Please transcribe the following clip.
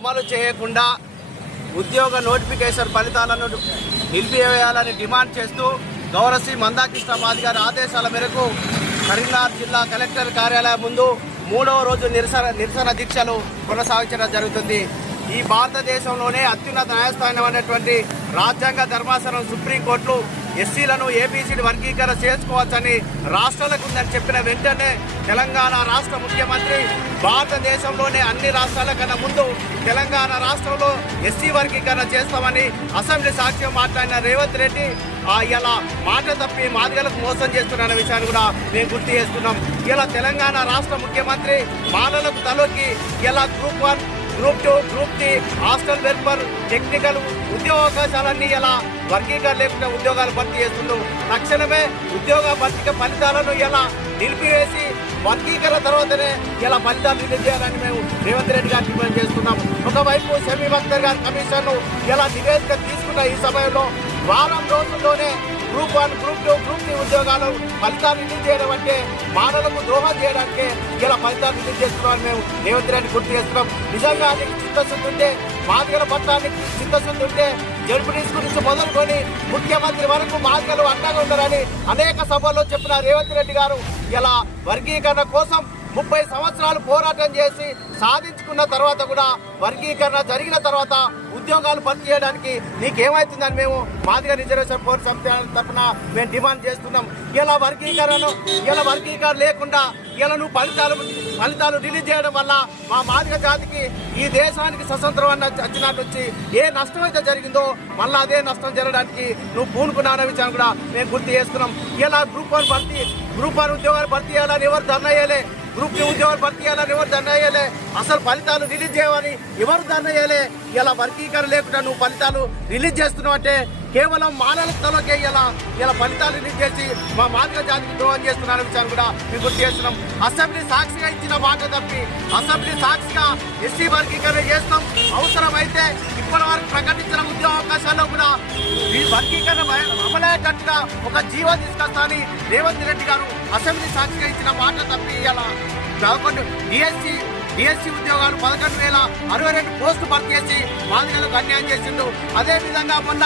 అమలు చేయకుండా ఉద్యోగ నోటిఫికేషన్ ఫలితాలను నిలిపివేయాలని డిమాండ్ చేస్తూ గౌరవశ్రీ మందాకృష్ణ మాది గారి ఆదేశాల మేరకు కరీంనగర్ జిల్లా కలెక్టర్ కార్యాలయం ముందు 3వ రోజు నిరసన దీక్షలు కొనసాగించడం జరుగుతుంది. ఈ భారతదేశంలోనే అత్యున్నత న్యాయస్థానం అనేటువంటి రాజ్యాంగ ధర్మాసనం సుప్రీంకోర్టు ఎస్సీలను ఏబీసీ వర్గీకరణ చేసుకోవచ్చని రాష్ట్రాలకు ఉందని చెప్పిన వెంటనే తెలంగాణ రాష్ట్ర ముఖ్యమంత్రి భారతదేశంలోనే అన్ని రాష్ట్రాల కన్నా ముందు తెలంగాణ రాష్ట్రంలో ఎస్సీ వర్గీకరణ చేస్తామని అసెంబ్లీ సాక్ష్యం మాట్లాడిన రేవంత్ రెడ్డి ఇలా మాట తప్పి మాదిగలకు మోసం చేస్తున్న విషయాన్ని కూడా మేము గుర్తు చేస్తున్నాం. ఇలా తెలంగాణ రాష్ట్ర ముఖ్యమంత్రి మాలలకు తలొక్కి ఇలా group 1, group 2, group 3 hostel welfare technical ఉద్యోగావకాశాలన్నీ ఇలా వర్గీకరణ లేకుండా ఉద్యోగాలు భర్తీ చేస్తున్నారు. తక్షణమే ఉద్యోగ భర్తీ ఫలితాలను ఇలా నిలిపివేసి వర్గీకరణ తర్వాతనే ఇలా ఫలితాలు రిలీజ్ చేయాలని మేము రేవంత్ రెడ్డి గారు డిమాండ్ చేస్తున్నాం. ఒకవైపు షమీమ్ అఖ్తర్ గారి కమిషన్ ఇలా నివేదిక తీసుకున్న ఈ సమయంలో వారం రోజుల్లోనే గ్రూప్ 1, గ్రూప్ 2, గ్రూప్ 3 ఉద్యోగాలు ఫలితాలు రిలీజ్ చేయడం అంటే మానవులకు ద్రోహం చేయడానికి ఇలా ఫలితాలు రిలీజ్ చేస్తున్నామని మేము రేవంత్ రెడ్డి గుర్తు చేస్తున్నాం. నిజంగా నీకు చిత్తశుద్ధి ఉంటే, మాదిగల పట్టానికి చిత్తశుద్ధి ఉంటే జడ్పీటీసీ గురించి మొదలుకొని ముఖ్యమంత్రి వరకు మాదిగలు అండగా ఉన్నారని అనేక సభల్లో చెప్పిన రేవంత్ రెడ్డి గారు ఇలా వర్గీకరణ కోసం 30 సంవత్సరాలు పోరాటం చేసి సాధించుకున్న తర్వాత కూడా వర్గీకరణ జరిగిన తర్వాత ఉద్యోగాలు భర్తీ చేయడానికి నీకేమవుతుందని మేము మాదిగ రిజర్వేషన్ ఫోర్స్ సమితి తరఫున మేము డిమాండ్ చేస్తున్నాం. ఇలా వర్గీకరణ లేకుండా ఇలా నువ్వు ఫలితాలు రిలీజ్ చేయడం వల్ల మా మాదిగ జాతికి ఈ దేశానికి స్వతంత్రం అన్న వచ్చినట్టు వచ్చి ఏ నష్టం అయితే జరిగిందో మళ్ళీ అదే నష్టం జరగడానికి నువ్వు పూనుకున్న విషయాన్ని కూడా మేము గుర్తు చేస్తున్నాం. ఇలా గ్రూప్ 1 ఉద్యోగాలు భర్తీ చేయాలని ఎవరు ధర్నా చేయలే, గ్రూప్ 2 ఉద్యోగాలు భర్తీ చేయాలని ఎవరు ధర్నా చేయలే, అసలు ఫలితాలు రిలీజ్ చేయమని ఎవరు ధర్నా చేయలే. ఇలా వర్గీకరణ లేకుండా నువ్వు ఫలితాలు రిలీజ్ చేస్తున్నావు అంటే కేవలం మానవతలోకే ఇలా ఫలితాలు రిలీజ్ చేసి మా మాదిగ జాతికి ద్రోహం చేస్తున్న విషయాన్ని కూడా మేము గుర్తు చేస్తున్నాం. అసెంబ్లీ సాక్షిగా ఇచ్చిన మాట తప్పి అసెంబ్లీ సాక్షిగా ఎస్సీ వర్గీకరణ చేస్తాం, అవసరమైతే ఇప్పటి వరకు ప్రకటించిన ఉద్యోగ అవకాశాల్లో కూడా ఈ వర్గీకరణ అమలయ్యేటట్టుగా ఒక జీవో తీసుకొస్తానని రేవంత్ రెడ్డి గారు అసెంబ్లీ సాక్షిగా ఇచ్చిన మాట తప్పి ఇలా 11 డిఎస్సీ ఉద్యోగాలు 11,062 పోస్టులు భర్తీ చేసి మాదిగలకు అన్యాయం చేసిండు. అదేవిధంగా మొన్న